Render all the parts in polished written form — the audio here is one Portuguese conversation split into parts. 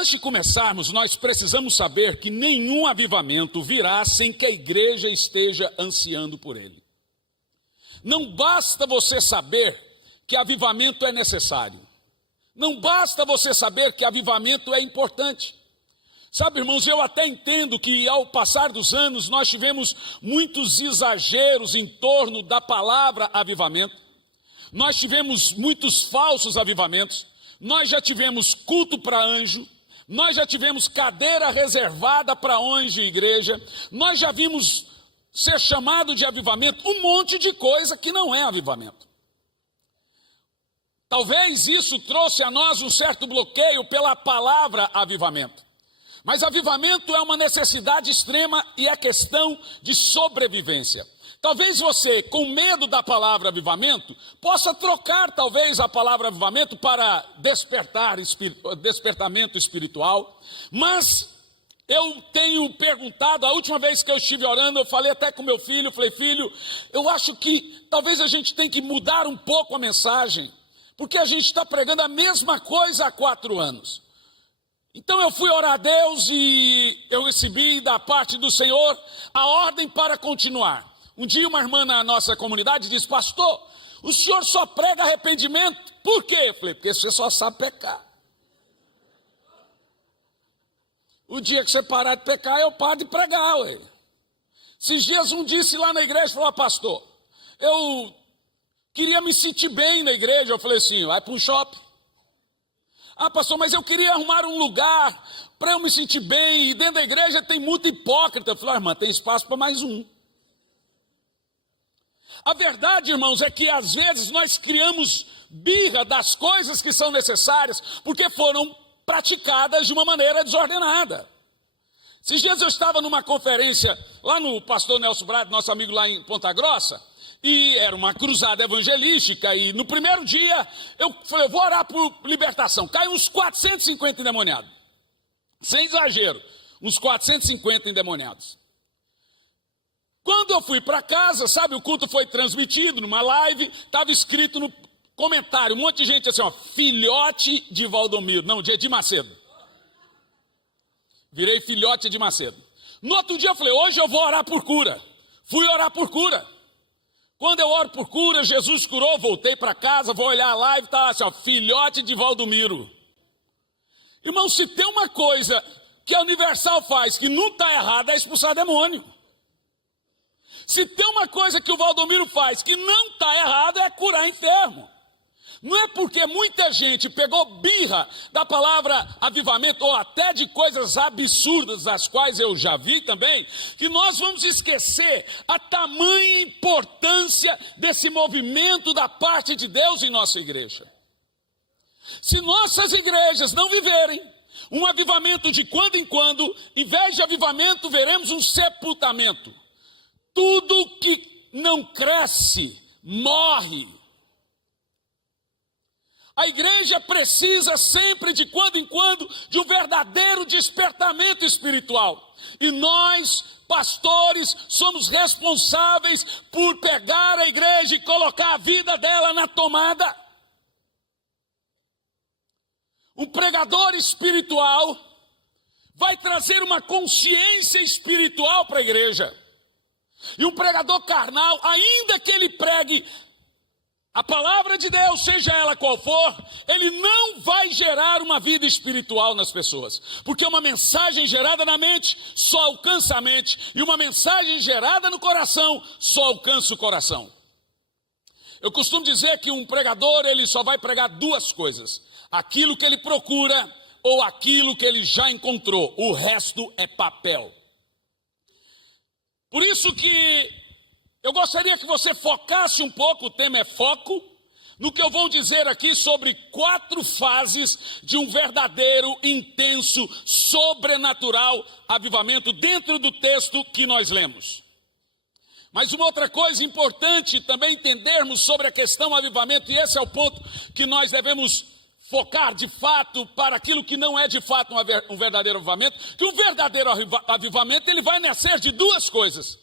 Antes de começarmos, nós precisamos saber que nenhum avivamento virá sem que a igreja esteja ansiando por ele. Não basta você saber que avivamento é necessário. Não basta você saber que avivamento é importante. Sabe, irmãos, eu até entendo que ao passar dos anos nós tivemos muitos exageros em torno da palavra avivamento. Nós tivemos muitos falsos avivamentos. Nós já tivemos culto para anjo. Nós já tivemos cadeira reservada para anjo e igreja. Nós já vimos ser chamado de avivamento um monte de coisa que não é avivamento. Talvez isso trouxe a nós um certo bloqueio pela palavra avivamento. Mas avivamento é uma necessidade extrema e é questão de sobrevivência. Talvez você, com medo da palavra avivamento, possa trocar talvez a palavra avivamento para despertamento espiritual. Mas eu tenho perguntado, a última vez que eu estive orando, eu falei até com meu filho, falei, filho, eu acho que talvez a gente tem que mudar um pouco a mensagem, porque a gente está pregando a mesma coisa há 4 anos. Então eu fui orar a Deus e eu recebi da parte do Senhor a ordem para continuar. Um dia uma irmã na nossa comunidade disse, pastor, o senhor só prega arrependimento, por quê? Eu falei, porque você só sabe pecar. O dia que você parar de pecar, eu paro de pregar, ué. Esses dias um disse lá na igreja, falou, pastor, eu queria me sentir bem na igreja. Eu falei assim, vai para um shopping. Ah, pastor, mas eu queria arrumar um lugar para eu me sentir bem, e dentro da igreja tem muito hipócrita. Eu falei, irmã, tem espaço para mais um. A verdade, irmãos, é que às vezes nós criamos birra das coisas que são necessárias, porque foram praticadas de uma maneira desordenada. Esses dias eu estava numa conferência lá no pastor Nelson Brado, nosso amigo lá em Ponta Grossa, e era uma cruzada evangelística, e no primeiro dia eu falei, eu vou orar por libertação. Caiu uns 450 endemoniados, sem exagero, uns 450 endemoniados. Quando eu fui para casa, sabe, o culto foi transmitido numa live, estava escrito no comentário, um monte de gente assim, ó, filhote de Valdomiro, não, de Edir Macedo. Virei filhote de Macedo. No outro dia eu falei, hoje eu vou orar por cura. Fui orar por cura. Quando eu oro por cura, Jesus curou, voltei para casa, vou olhar a live, está assim, ó, filhote de Valdomiro. Irmão, se tem uma coisa que a Universal faz que não está errada, é expulsar demônio. Se tem uma coisa que o Valdomiro faz que não está errado, é curar enfermo. Não é porque muita gente pegou birra da palavra avivamento, ou até de coisas absurdas, das quais eu já vi também, que nós vamos esquecer a tamanha importância desse movimento da parte de Deus em nossa igreja. Se nossas igrejas não viverem um avivamento de quando em quando, em vez de avivamento, veremos um sepultamento. Tudo que não cresce, morre. A igreja precisa sempre, de quando em quando, de um verdadeiro despertamento espiritual. E nós, pastores, somos responsáveis por pegar a igreja e colocar a vida dela na tomada. Um pregador espiritual vai trazer uma consciência espiritual para a igreja. E um pregador carnal, ainda que ele pregue a palavra de Deus, seja ela qual for, ele não vai gerar uma vida espiritual nas pessoas. Porque uma mensagem gerada na mente só alcança a mente, e uma mensagem gerada no coração só alcança o coração. Eu costumo dizer que um pregador, ele só vai pregar 2 coisas: aquilo que ele procura ou aquilo que ele já encontrou. O resto é papel. Por isso que eu gostaria que você focasse um pouco, o tema é foco, no que eu vou dizer aqui sobre 4 fases de um verdadeiro, intenso, sobrenatural avivamento dentro do texto que nós lemos. Mas uma outra coisa importante também entendermos sobre a questão avivamento, e esse é o ponto que nós devemos focar de fato para aquilo que não é de fato um verdadeiro avivamento, que um verdadeiro avivamento ele vai nascer de 2 coisas: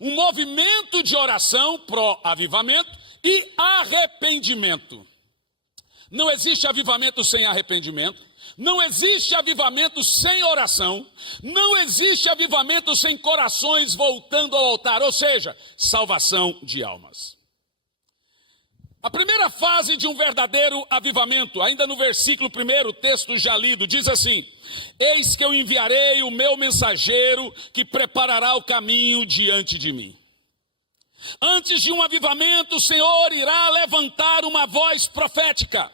um movimento de oração pró-avivamento e arrependimento. Não existe avivamento sem arrependimento, Não existe avivamento sem oração, não existe avivamento sem corações voltando ao altar, ou seja, salvação de almas. A primeira fase de um verdadeiro avivamento, ainda no versículo 1, o texto já lido, diz assim: eis que eu enviarei o meu mensageiro que preparará o caminho diante de mim. Antes de um avivamento, o Senhor irá levantar uma voz profética,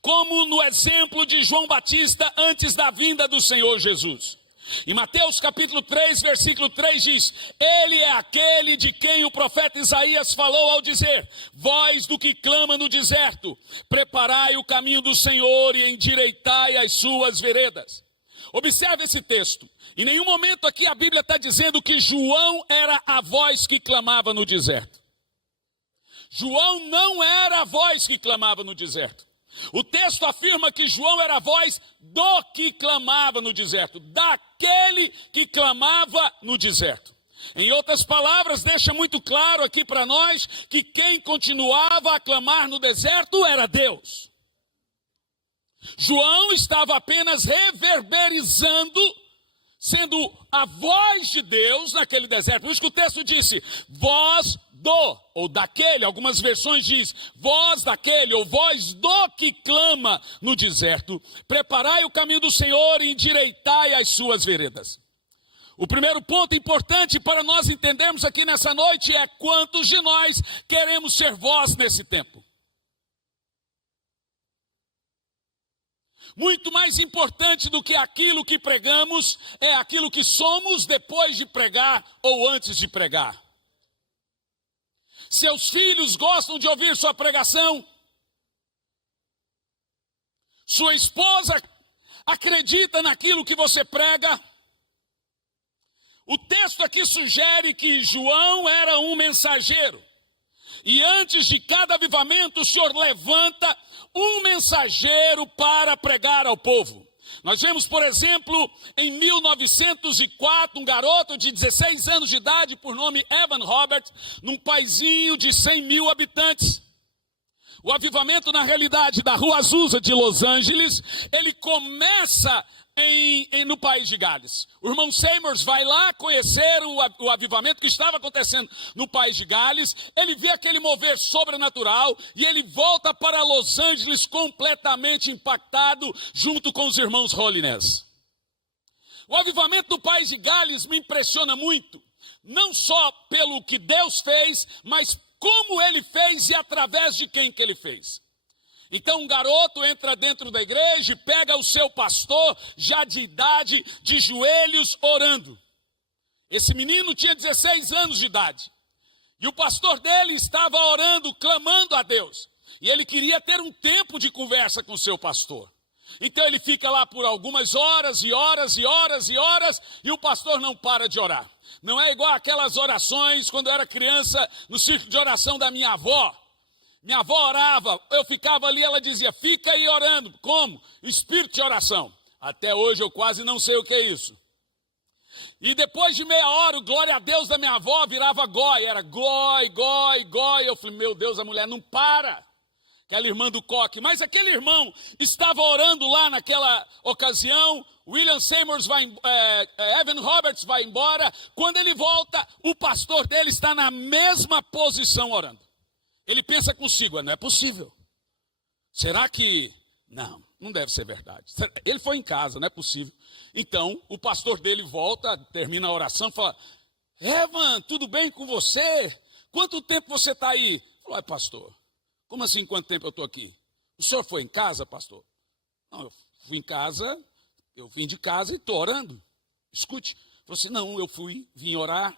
como no exemplo de João Batista antes da vinda do Senhor Jesus. Em Mateus capítulo 3, versículo 3 diz: ele é aquele de quem o profeta Isaías falou ao dizer: voz do que clama no deserto, preparai o caminho do Senhor e endireitai as suas veredas. Observe esse texto. Em nenhum momento aqui a Bíblia está dizendo que João era a voz que clamava no deserto. João não era a voz que clamava no deserto. O texto afirma que João era a voz do que clamava no deserto, daquele que clamava no deserto. Em outras palavras, deixa muito claro aqui para nós que quem continuava a clamar no deserto era Deus. João estava apenas reverberizando, sendo a voz de Deus naquele deserto. Por isso que o texto disse, voz do, ou daquele, algumas versões diz, voz daquele, ou voz do que clama no deserto. Preparai o caminho do Senhor e endireitai as suas veredas. O primeiro ponto importante para nós entendermos aqui nessa noite é quantos de nós queremos ser voz nesse tempo. Muito mais importante do que aquilo que pregamos é aquilo que somos depois de pregar ou antes de pregar. Seus filhos gostam de ouvir sua pregação. Sua esposa acredita naquilo que você prega. O texto aqui sugere que João era um mensageiro. E antes de cada avivamento, o Senhor levanta um mensageiro para pregar ao povo. Nós vemos, por exemplo, em 1904, um garoto de 16 anos de idade, por nome Evan Roberts, num paizinho de 100 mil habitantes. O avivamento, na realidade, da Rua Azusa de Los Angeles, ele começa no país de Gales. O irmão Seymour vai lá conhecer o avivamento que estava acontecendo no país de Gales. Ele vê aquele mover sobrenatural e ele volta para Los Angeles completamente impactado junto com os irmãos Holiness. O avivamento do país de Gales me impressiona muito, não só pelo que Deus fez, mas como ele fez e através de quem que ele fez. Então um garoto entra dentro da igreja e pega o seu pastor, já de idade, de joelhos, orando. Esse menino tinha 16 anos de idade. E o pastor dele estava orando, clamando a Deus. E ele queria ter um tempo de conversa com o seu pastor. Então ele fica lá por algumas horas e horas e horas e horas, e o pastor não para de orar. Não é igual aquelas orações quando eu era criança no círculo de oração da minha avó. Minha avó orava, eu ficava ali, ela dizia, fica aí orando. Como? Espírito de oração. Até hoje eu quase não sei o que é isso. E depois de meia hora, o glória a Deus da minha avó virava goi. Era goi, goi, goi. Eu falei, meu Deus, a mulher não para. Aquela irmã do coque. Mas aquele irmão estava orando lá naquela ocasião. William Seymour Evan Roberts vai embora. Quando ele volta, o pastor dele está na mesma posição orando. Ele pensa consigo, não é possível. Será que... Não deve ser verdade. Ele foi em casa, não é possível. Então, o pastor dele volta, termina a oração, fala, Evan, tudo bem com você? Quanto tempo você está aí? Falou, pastor, como assim quanto tempo eu estou aqui? O senhor foi em casa, pastor? Não, eu fui em casa, eu vim de casa e estou orando. Escute. Falou assim, não, eu vim orar,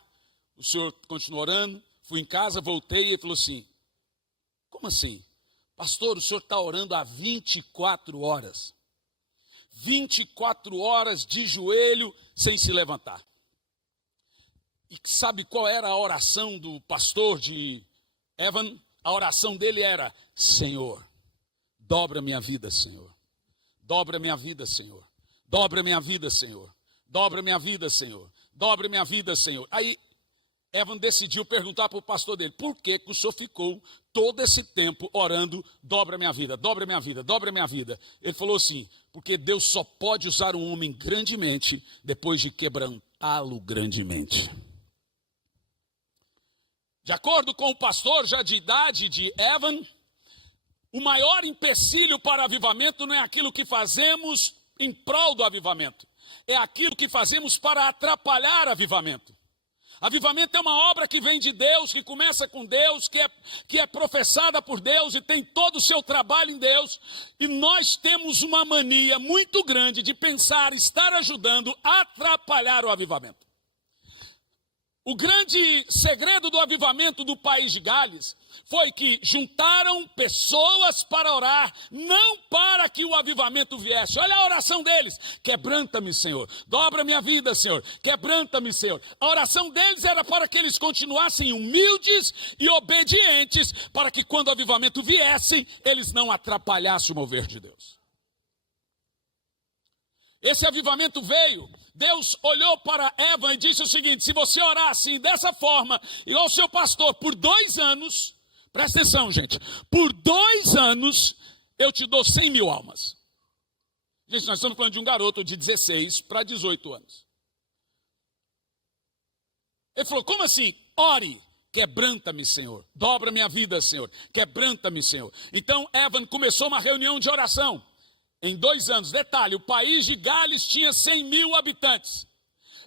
o senhor continuou orando, fui em casa, voltei e ele falou assim, como assim? Pastor, o senhor está orando há 24 horas. 24 horas de joelho sem se levantar. E sabe qual era a oração do pastor de Evan? A oração dele era, Senhor, dobra minha vida, Senhor. Dobra minha vida, Senhor. Dobra minha vida, Senhor. Dobra minha vida, Senhor. Dobra minha vida, Senhor. Aí, Evan decidiu perguntar para o pastor dele, por que o senhor ficou todo esse tempo orando, dobra minha vida, dobra minha vida, dobra minha vida? Ele falou assim, porque Deus só pode usar um homem grandemente depois de quebrantá-lo grandemente. De acordo com o pastor já de idade de Evan, o maior empecilho para o avivamento não é aquilo que fazemos em prol do avivamento, é aquilo que fazemos para atrapalhar o avivamento. Avivamento é uma obra que vem de Deus, que começa com Deus, que é professada por Deus e tem todo o seu trabalho em Deus. E nós temos uma mania muito grande de pensar, estar ajudando a atrapalhar o avivamento. O grande segredo do avivamento do país de Gales foi que juntaram pessoas para orar, não para que o avivamento viesse. Olha a oração deles, quebranta-me, Senhor, dobra minha vida, Senhor, quebranta-me, Senhor. A oração deles era para que eles continuassem humildes e obedientes, para que quando o avivamento viesse, eles não atrapalhassem o mover de Deus. Esse avivamento veio, Deus olhou para Evan e disse o seguinte, se você orar assim, dessa forma, igual o seu pastor, por 2 anos, presta atenção, gente, por 2 anos, eu te dou 100 mil almas. Gente, nós estamos falando de um garoto de 16 para 18 anos. Ele falou, como assim? Ore, quebranta-me, Senhor, dobra minha vida, Senhor, quebranta-me, Senhor. Então, Evan começou uma reunião de oração. Em 2 anos, detalhe, o país de Gales tinha 100 mil habitantes.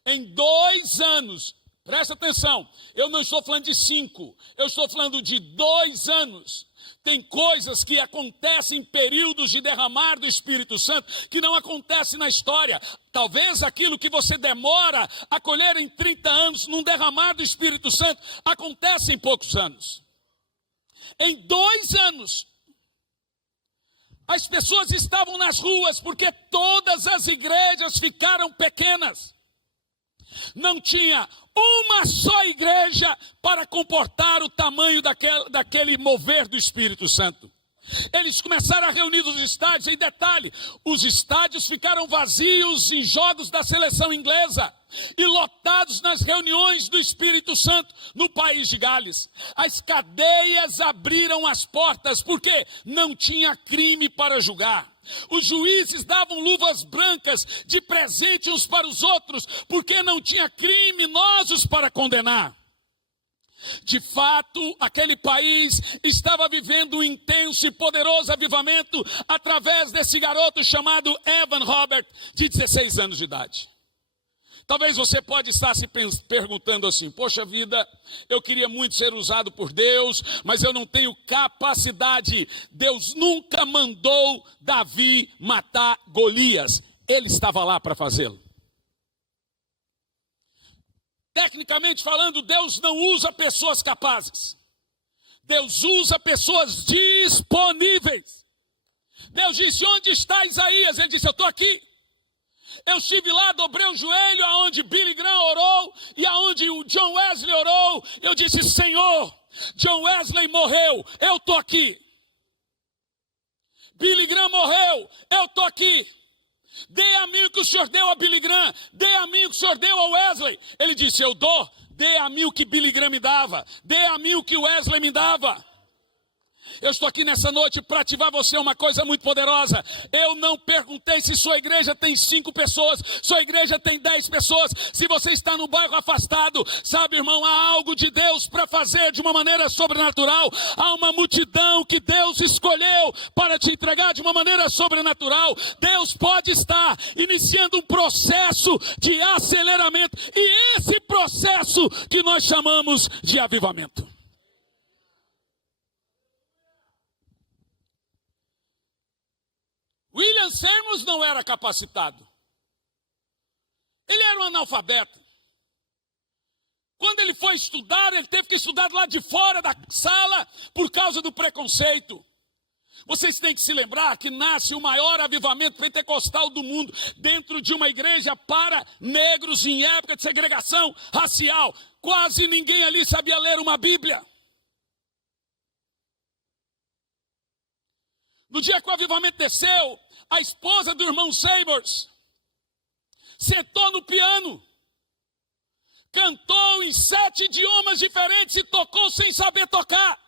Em 2 anos, presta atenção, eu não estou falando de 5, eu estou falando de 2 anos. Tem coisas que acontecem em períodos de derramar do Espírito Santo que não acontecem na história. Talvez aquilo que você demora a colher em 30 anos, num derramar do Espírito Santo, acontece em poucos anos. Em 2 anos, as pessoas estavam nas ruas porque todas as igrejas ficaram pequenas. Não tinha uma só igreja para comportar o tamanho daquele mover do Espírito Santo. Eles começaram a reunir os estádios, em detalhe, os estádios ficaram vazios em jogos da seleção inglesa e lotados nas reuniões do Espírito Santo no país de Gales. As cadeias abriram as portas porque não tinha crime para julgar. Os juízes davam luvas brancas de presente uns para os outros porque não tinha criminosos para condenar. De fato, aquele país estava vivendo um intenso e poderoso avivamento através desse garoto chamado Evan Robert, de 16 anos de idade. Talvez você pode estar se perguntando assim, poxa vida, eu queria muito ser usado por Deus, mas eu não tenho capacidade. Deus nunca mandou Davi matar Golias, ele estava lá para fazê-lo. Tecnicamente falando, Deus não usa pessoas capazes. Deus usa pessoas disponíveis. Deus disse, onde está Isaías? Ele disse, eu estou aqui. Eu estive lá, dobrei o joelho, aonde Billy Graham orou, e aonde o John Wesley orou. Eu disse, Senhor, John Wesley morreu, eu estou aqui. Billy Graham morreu, eu estou aqui. Dê a mim o que o Senhor deu a Billy Graham, dê a mim o que o Senhor deu a Wesley. Ele disse, eu dou, dê a mim o que Billy Graham me dava, dê a mim o que Wesley me dava. Eu estou aqui nessa noite para ativar você uma coisa muito poderosa. Eu não perguntei se sua igreja tem 5 pessoas, sua igreja tem 10 pessoas. Se você está no bairro afastado, sabe, irmão, há algo de Deus para fazer de uma maneira sobrenatural. Há uma multidão que Deus escolheu para te entregar de uma maneira sobrenatural. Deus pode estar iniciando um processo de aceleramento, e esse processo que nós chamamos de avivamento. William Seymour não era capacitado. Ele era um analfabeto. Quando ele foi estudar, ele teve que estudar lá de fora da sala por causa do preconceito. Vocês têm que se lembrar que nasce o maior avivamento pentecostal do mundo dentro de uma igreja para negros em época de segregação racial. Quase ninguém ali sabia ler uma Bíblia. No dia que o avivamento desceu, a esposa do irmão Seymour sentou no piano, cantou em 7 idiomas diferentes e tocou sem saber tocar.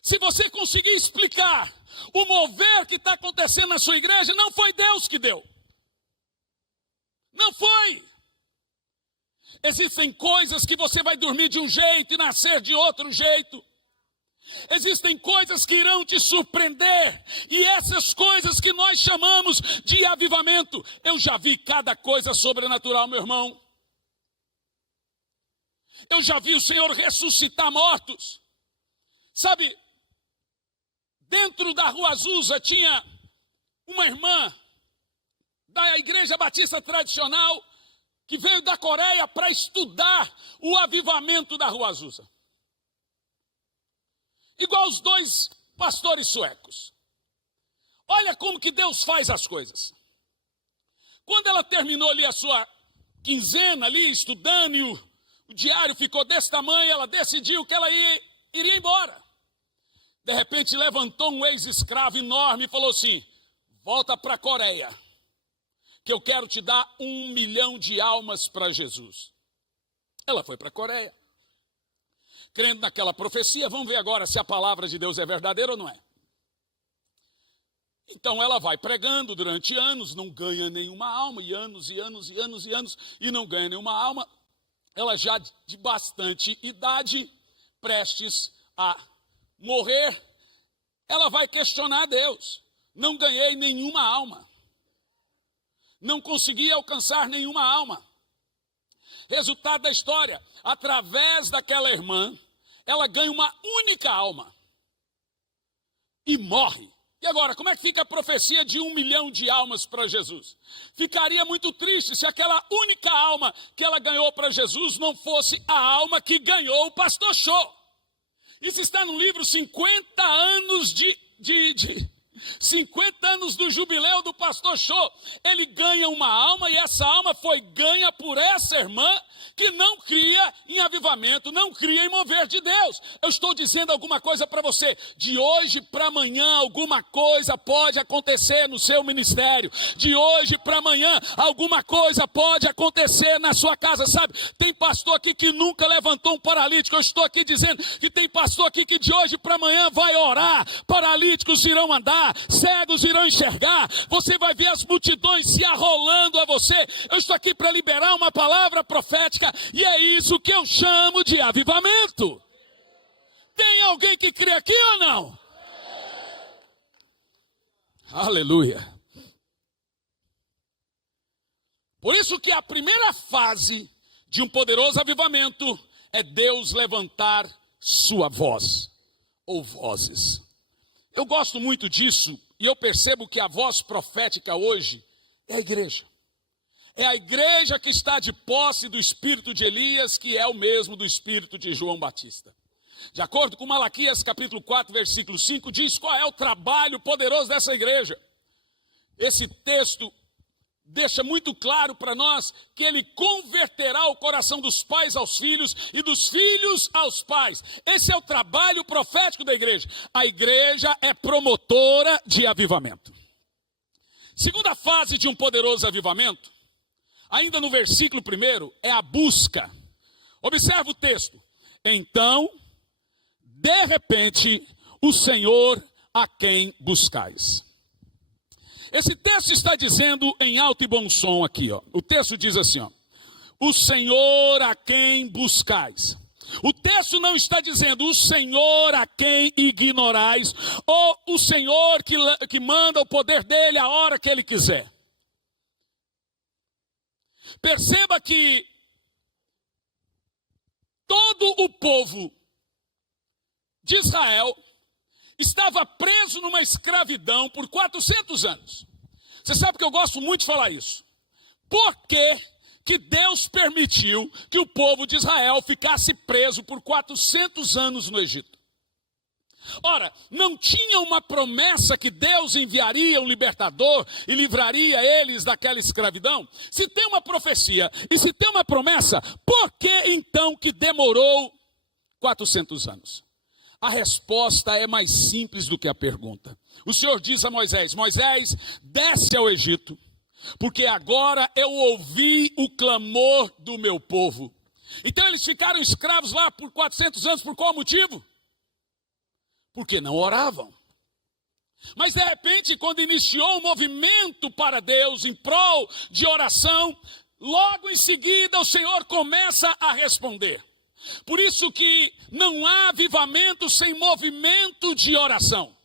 Se você conseguir explicar o mover que está acontecendo na sua igreja, não foi Deus que deu. Não foi. Existem coisas que você vai dormir de um jeito e nascer de outro jeito. Existem coisas que irão te surpreender. E essas coisas que nós chamamos de avivamento. Eu já vi cada coisa sobrenatural, meu irmão. Eu já vi o Senhor ressuscitar mortos. Sabe, dentro da Rua Azusa tinha uma irmã da Igreja Batista Tradicional que veio da Coreia para estudar o avivamento da Rua Azusa. Igual os 2 pastores suecos. Olha como que Deus faz as coisas. Quando ela terminou ali a sua quinzena ali estudando e o diário ficou desse tamanho, ela decidiu que ela iria embora. De repente levantou um ex-escravo enorme e falou assim: volta para a Coreia, que eu quero te dar 1 milhão de almas para Jesus. Ela foi para a Coreia. Crendo naquela profecia, vamos ver agora se a palavra de Deus é verdadeira ou não é. Então ela vai pregando durante anos, não ganha nenhuma alma, e anos, e anos, e anos, e anos, e não ganha nenhuma alma. Ela já de bastante idade, prestes a morrer, ela vai questionar a Deus. Não ganhei nenhuma alma. Não consegui alcançar nenhuma alma. Resultado da história, através daquela irmã, ela ganha uma única alma e morre. E agora, como é que fica a profecia de 1 milhão de almas para Jesus? Ficaria muito triste se aquela única alma que ela ganhou para Jesus não fosse a alma que ganhou o pastor Cho. Isso está no livro 50 anos 50 anos do jubileu do pastor Cho. Ele ganha uma alma e essa alma foi ganha por essa irmã que não cria em avivamento, não cria em mover de Deus. Eu estou dizendo alguma coisa para você. De hoje para amanhã alguma coisa pode acontecer no seu ministério. De hoje para amanhã alguma coisa pode acontecer na sua casa, sabe? Tem pastor aqui que nunca levantou um paralítico. Eu estou aqui dizendo que tem pastor aqui que de hoje para amanhã vai orar. Paralíticos irão andar, cegos irão enxergar, você vai ver as multidões se arrolando a você. Eu estou aqui para liberar uma palavra profética e é isso que eu chamo de avivamento. Tem alguém que crê aqui ou não? Aleluia. Por isso que a primeira fase de um poderoso avivamento é Deus levantar sua voz ou vozes. Eu gosto muito disso e eu percebo que a voz profética hoje é a igreja. É a igreja que está de posse do espírito de Elias, que é o mesmo do espírito de João Batista. De acordo com Malaquias capítulo 4, versículo 5, diz qual é o trabalho poderoso dessa igreja. Esse texto deixa muito claro para nós que ele converterá o coração dos pais aos filhos e dos filhos aos pais. Esse é o trabalho profético da igreja. A igreja é promotora de avivamento. Segunda fase de um poderoso avivamento, ainda no versículo 1, é a busca. Observa o texto. Então, de repente, o Senhor a quem buscais. Esse texto está dizendo em alto e bom som aqui, ó. O texto diz assim, ó: o Senhor a quem buscais. O texto não está dizendo o Senhor a quem ignorais, ou o Senhor que manda o poder dele a hora que ele quiser. Perceba que todo o povo de Israel estava preso numa escravidão por 400 anos. Você sabe que eu gosto muito de falar isso. Por que Deus permitiu que o povo de Israel ficasse preso por 400 anos no Egito? Ora, não tinha uma promessa que Deus enviaria um libertador e livraria eles daquela escravidão? Se tem uma profecia e se tem uma promessa, por que então que demorou 400 anos? A resposta é mais simples do que a pergunta. O Senhor diz a Moisés: Moisés, desce ao Egito, porque agora eu ouvi o clamor do meu povo. Então eles ficaram escravos lá por 400 anos, por qual motivo? Porque não oravam. Mas de repente, quando iniciou o movimento para Deus em prol de oração, logo em seguida o Senhor começa a responder. Por isso que não há avivamento sem movimento de oração.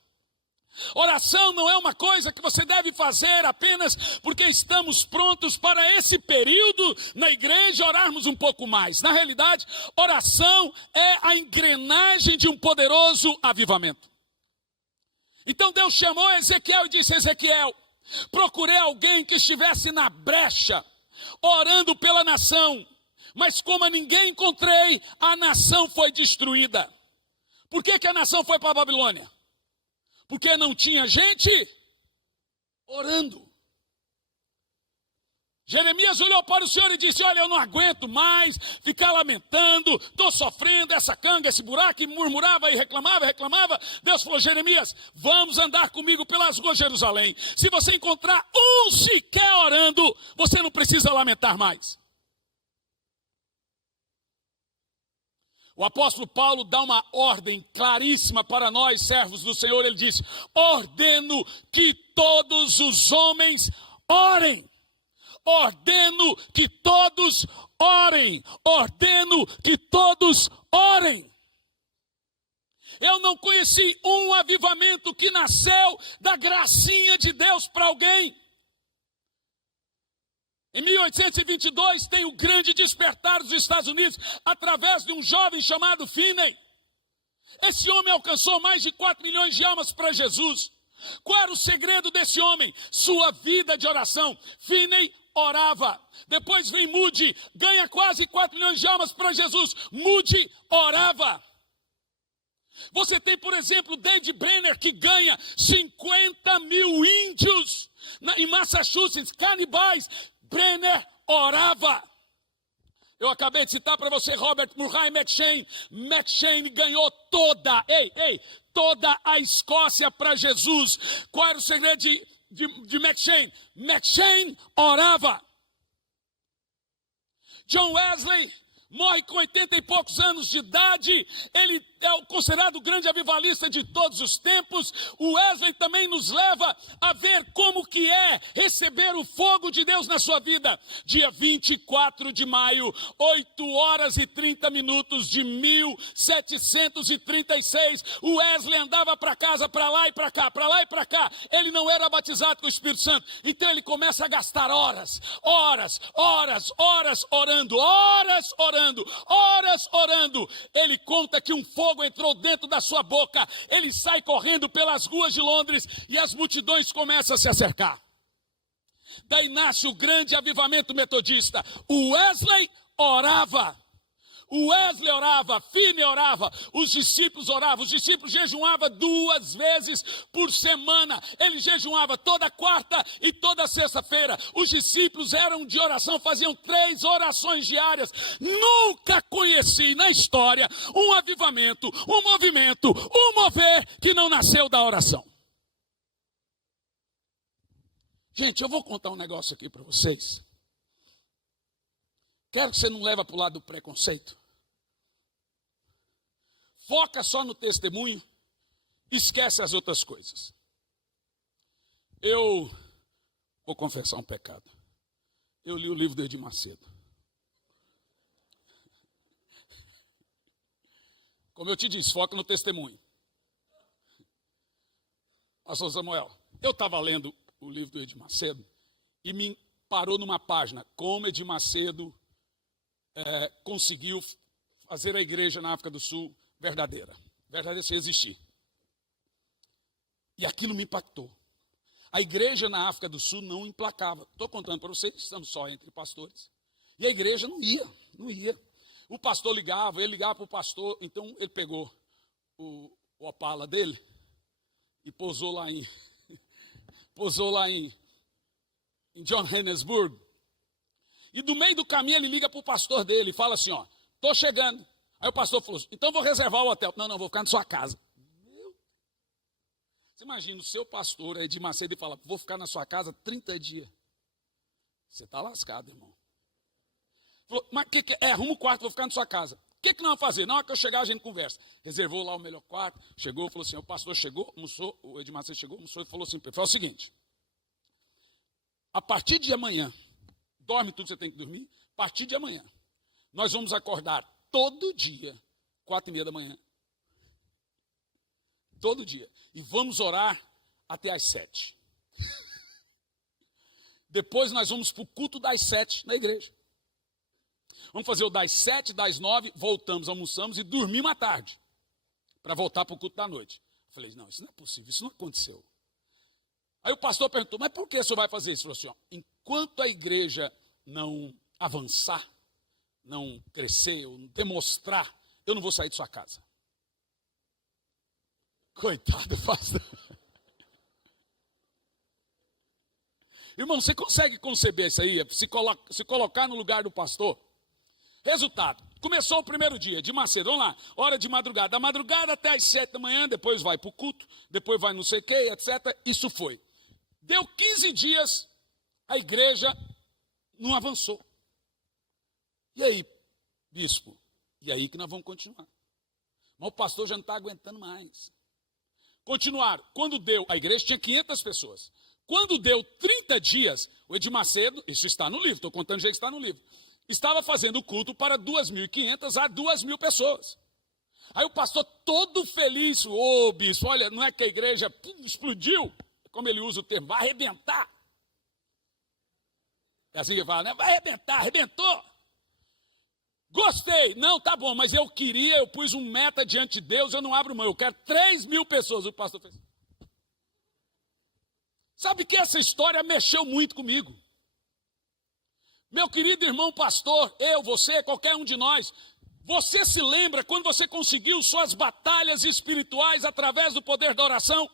Oração não é uma coisa que você deve fazer apenas porque estamos prontos para esse período na igreja orarmos um pouco mais. Na realidade, oração é a engrenagem de um poderoso avivamento. Então Deus chamou Ezequiel e disse: Ezequiel, procurei alguém que estivesse na brecha, orando pela nação, mas como a ninguém encontrei, a nação foi destruída. Por que a nação foi para a Babilônia? Porque não tinha gente orando. Jeremias olhou para o Senhor e disse: olha, eu não aguento mais ficar lamentando, estou sofrendo essa canga, esse buraco, e murmurava e reclamava. Deus falou: Jeremias, vamos andar comigo pelas ruas de Jerusalém. Se você encontrar um sequer orando, você não precisa lamentar mais. O apóstolo Paulo dá uma ordem claríssima para nós, servos do Senhor. Ele diz: ordeno que todos os homens orem. Ordeno que todos orem. Ordeno que todos orem. Eu não conheci um avivamento que nasceu da gracinha de Deus para alguém. Em 1822 tem o grande despertar dos Estados Unidos através de um jovem chamado Finney. Esse homem alcançou mais de 4 milhões de almas para Jesus. Qual era o segredo desse homem? Sua vida de oração. Finney orava. Depois vem Moody, ganha quase 4 milhões de almas para Jesus. Moody orava. Você tem, por exemplo, David Brenner, que ganha 50 mil índios em Massachusetts, canibais. Brenner orava. Eu acabei de citar para você Robert Murray McCheyne. McCheyne ganhou toda a Escócia para Jesus. Qual era o segredo de McCheyne? McCheyne orava. John Wesley morre com 80 e poucos anos de idade. Ele é considerado o grande avivalista de todos os tempos. O Wesley também nos leva a ver como que é receber o fogo de Deus na sua vida. Dia 24 de maio, 8 horas e 30 minutos de 1736, o Wesley andava para casa, para lá e para cá, para lá e para cá. Ele não era batizado com o Espírito Santo. Então ele começa a gastar horas orando. Ele conta que um fogo entrou dentro da sua boca. Ele sai correndo pelas ruas de Londres e as multidões começam a se acercar. Daí nasce o grande avivamento metodista. O Wesley orava. Finney orava, os discípulos jejuavam 2 vezes por semana. Ele jejuava toda quarta e toda sexta-feira. Os discípulos eram de oração, faziam 3 orações diárias. Nunca conheci na história um avivamento, um movimento, um mover que não nasceu da oração. Gente, eu vou contar um negócio aqui para vocês. Quero que você não leve para o lado do preconceito. Foca só no testemunho, esquece as outras coisas. Eu vou confessar um pecado. Eu li o livro do Edir Macedo. Como eu te disse, foca no testemunho. Pastor Samuel, eu estava lendo o livro do Edir Macedo e me parou numa página, como Edir Macedo conseguiu fazer a igreja na África do Sul verdadeira sem existir. E aquilo me impactou. A igreja na África do Sul não emplacava. Estou contando para vocês, estamos só entre pastores. E a igreja não ia. O pastor ligava, ele ligava para o pastor, então ele pegou o Opala dele e pousou lá em Johannesburg. E do meio do caminho ele liga para o pastor dele e fala assim, ó, estou chegando. Aí o pastor falou, então vou reservar o hotel. Não, vou ficar na sua casa. Você imagina, o seu pastor é de Macedo e fala, vou ficar na sua casa 30 dias. Você está lascado, irmão. Falou, mas que é? Arruma o quarto, vou ficar na sua casa. O que nós vamos fazer? Na hora que eu chegar, a gente conversa. Reservou lá o melhor quarto, chegou, falou assim, o pastor chegou, almoçou, o Edmar chegou, almoçou e falou assim, foi o seguinte, a partir de amanhã, dorme tudo que você tem que dormir, a partir de amanhã, nós vamos acordar todo dia, 4:30 da manhã. Todo dia. E vamos orar até às 7. Depois nós vamos para o culto das 7 na igreja. Vamos fazer o das 7, das 9, voltamos, almoçamos e dormimos à tarde. Para voltar para o culto da noite. Eu falei, não, isso não é possível, isso não aconteceu. Aí o pastor perguntou, mas por que o senhor vai fazer isso? Ele falou assim, ó, enquanto a igreja não avançar, não crescer, não demonstrar, eu não vou sair de sua casa. Coitado, pastor. Irmão, você consegue conceber isso aí? Se colocar no lugar do pastor? Resultado, começou o primeiro dia, de Macedo, vamos lá, hora de madrugada, da madrugada até às 7 da manhã, depois vai para o culto, depois vai não sei o que, etc. Isso foi. Deu 15 dias, a igreja não avançou. E aí, bispo? E aí que nós vamos continuar. Mas o pastor já não está aguentando mais. Continuaram. Quando deu, a igreja tinha 500 pessoas. Quando deu 30 dias, o Edir Macedo, isso está no livro, estou contando o jeito que está no livro, estava fazendo culto para 2.500 a 2.000 pessoas. Aí o pastor todo feliz, ô bispo, olha, não é que a igreja explodiu, como ele usa o termo, vai arrebentar. É assim que fala, né? Vai arrebentar, arrebentou. Gostei, não, tá bom, mas eu pus um meta diante de Deus, eu não abro mão, eu quero 3.000 pessoas. O pastor fez. Sabe que essa história mexeu muito comigo. Meu querido irmão pastor, eu, você, qualquer um de nós, você se lembra quando você conseguiu suas batalhas espirituais através do poder da oração?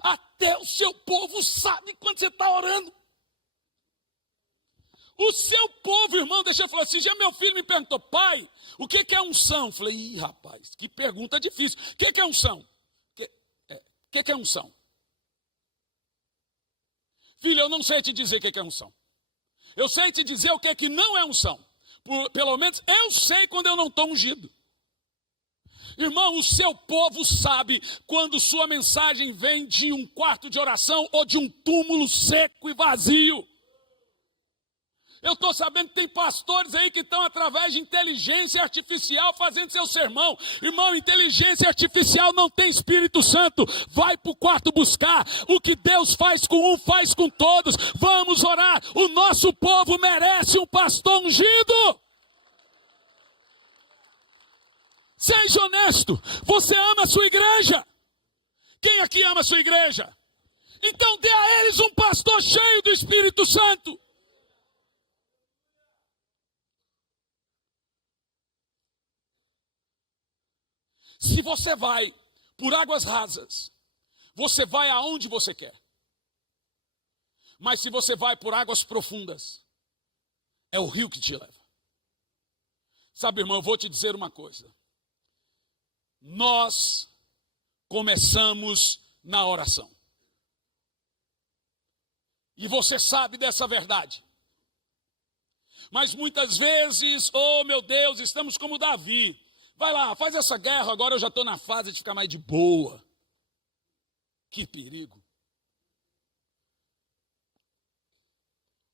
Até o seu povo sabe quando você está orando. O seu povo, irmão, deixa eu falar assim, já meu filho me perguntou, pai, o que é unção? Eu falei, ih, rapaz, que pergunta difícil. O que é unção? O que é unção? Filho, eu não sei te dizer o que é unção. Eu sei te dizer o que não é unção. Pelo menos eu sei quando eu não estou ungido. Irmão, o seu povo sabe quando sua mensagem vem de um quarto de oração ou de um túmulo seco e vazio. Eu estou sabendo que tem pastores aí que estão através de inteligência artificial fazendo seu sermão. Irmão, inteligência artificial não tem Espírito Santo. Vai para o quarto buscar. O que Deus faz com um, faz com todos. Vamos orar. O nosso povo merece um pastor ungido. Seja honesto. Você ama a sua igreja? Quem aqui ama a sua igreja? Então dê a eles um pastor cheio do Espírito Santo. Se você vai por águas rasas, você vai aonde você quer. Mas se você vai por águas profundas, é o rio que te leva. Sabe, irmão, eu vou te dizer uma coisa. Nós começamos na oração. E você sabe dessa verdade. Mas muitas vezes, oh meu Deus, estamos como Davi. Vai lá, faz essa guerra, agora eu já estou na fase de ficar mais de boa. Que perigo.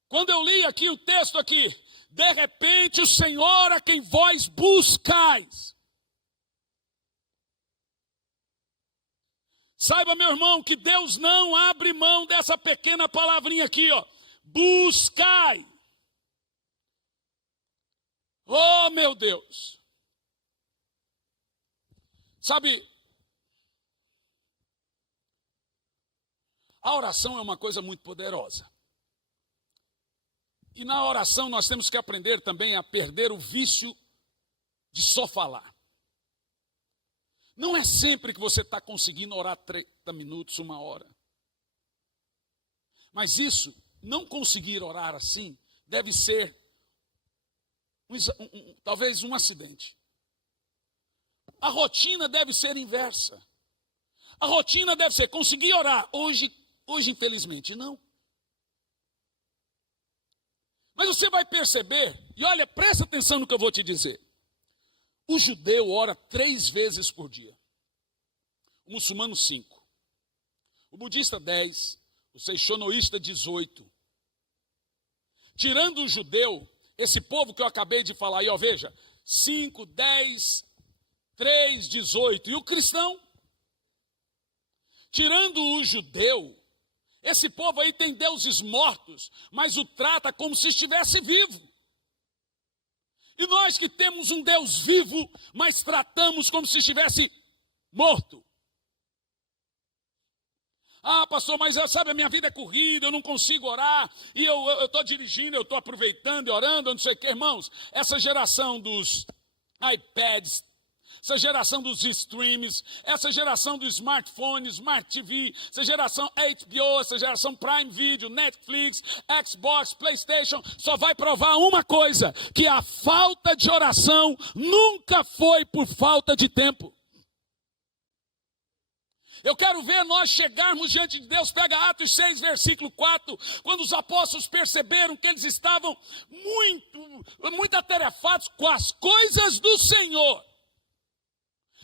Quando eu li aqui o texto aqui, de repente o Senhor a quem vós buscais. Saiba, meu irmão, que Deus não abre mão dessa pequena palavrinha aqui, ó. Buscai. Oh, meu Deus. Sabe, a oração é uma coisa muito poderosa. E na oração nós temos que aprender também a perder o vício de só falar. Não é sempre que você está conseguindo orar 30 minutos, 1 hora. Mas isso, não conseguir orar assim, deve ser talvez um acidente. A rotina deve ser inversa. A rotina deve ser conseguir orar. Hoje infelizmente, não. Mas você vai perceber, e olha, presta atenção no que eu vou te dizer. O judeu ora 3 vezes por dia. O muçulmano 5. O budista 10. O seixonoísta 18. Tirando o judeu, esse povo que eu acabei de falar aí, ó, veja, 5, 10, 3, 18. E o cristão? Tirando o judeu, esse povo aí tem deuses mortos, mas o trata como se estivesse vivo. E nós que temos um Deus vivo, mas tratamos como se estivesse morto. Ah, pastor, mas sabe, a minha vida é corrida, eu não consigo orar, e eu estou dirigindo, eu estou aproveitando e orando, eu não sei o que, irmãos. Essa geração dos iPads, essa geração dos streams, essa geração do smartphone, Smart TV, essa geração HBO, essa geração Prime Video, Netflix, Xbox, PlayStation, só vai provar uma coisa, que a falta de oração nunca foi por falta de tempo. Eu quero ver nós chegarmos diante de Deus, pega Atos 6, versículo 4, quando os apóstolos perceberam que eles estavam muito atarefados com as coisas do Senhor.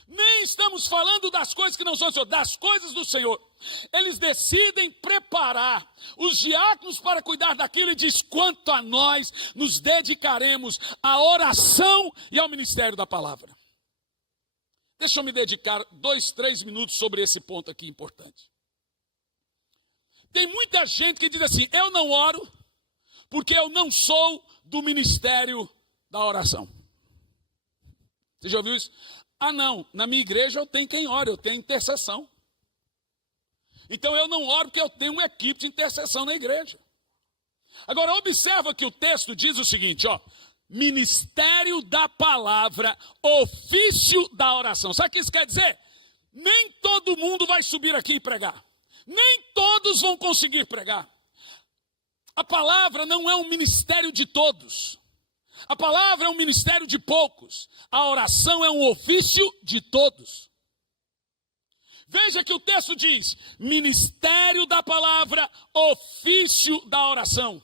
Nem estamos falando das coisas que não são do Senhor, das coisas do Senhor. Eles decidem preparar os diáconos para cuidar daquilo e diz, quanto a nós nos dedicaremos à oração e ao ministério da palavra. Deixa eu me dedicar 2, 3 minutos sobre esse ponto aqui importante. Tem muita gente que diz assim, eu não oro porque eu não sou do ministério da oração. Você já ouviu isso? Ah não, na minha igreja eu tenho quem ora, eu tenho intercessão. Então eu não oro porque eu tenho uma equipe de intercessão na igreja. Agora observa que o texto diz o seguinte, ó. Ministério da palavra, ofício da oração. Sabe o que isso quer dizer? Nem todo mundo vai subir aqui e pregar. Nem todos vão conseguir pregar. A palavra não é um ministério de todos. A palavra é um ministério de poucos. A oração é um ofício de todos. Veja que o texto diz, ministério da palavra, ofício da oração.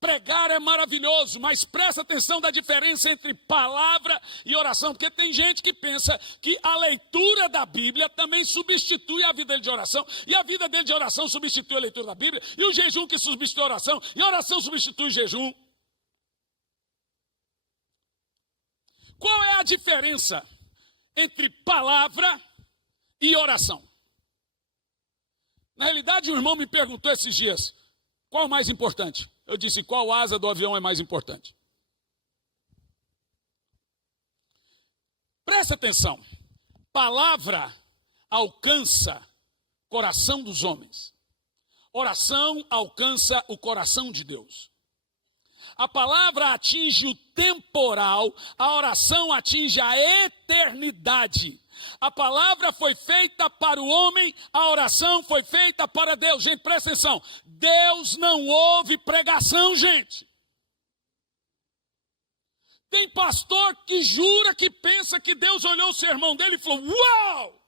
Pregar é maravilhoso, mas presta atenção da diferença entre palavra e oração, porque tem gente que pensa que a leitura da Bíblia também substitui a vida dele de oração, e a vida dele de oração substitui a leitura da Bíblia, e o jejum que substitui a oração, e a oração substitui o jejum. Qual é a diferença entre palavra e oração? Na realidade, um irmão me perguntou esses dias, qual é o mais importante? Eu disse, qual asa do avião é mais importante? Presta atenção. Palavra alcança o coração dos homens. Oração alcança o coração de Deus. A palavra atinge o temporal, a oração atinge a eternidade. A palavra foi feita para o homem, a oração foi feita para Deus. Gente, presta atenção. Deus não ouve pregação, gente. Tem pastor que jura, que pensa que Deus olhou o sermão dele e falou, uau!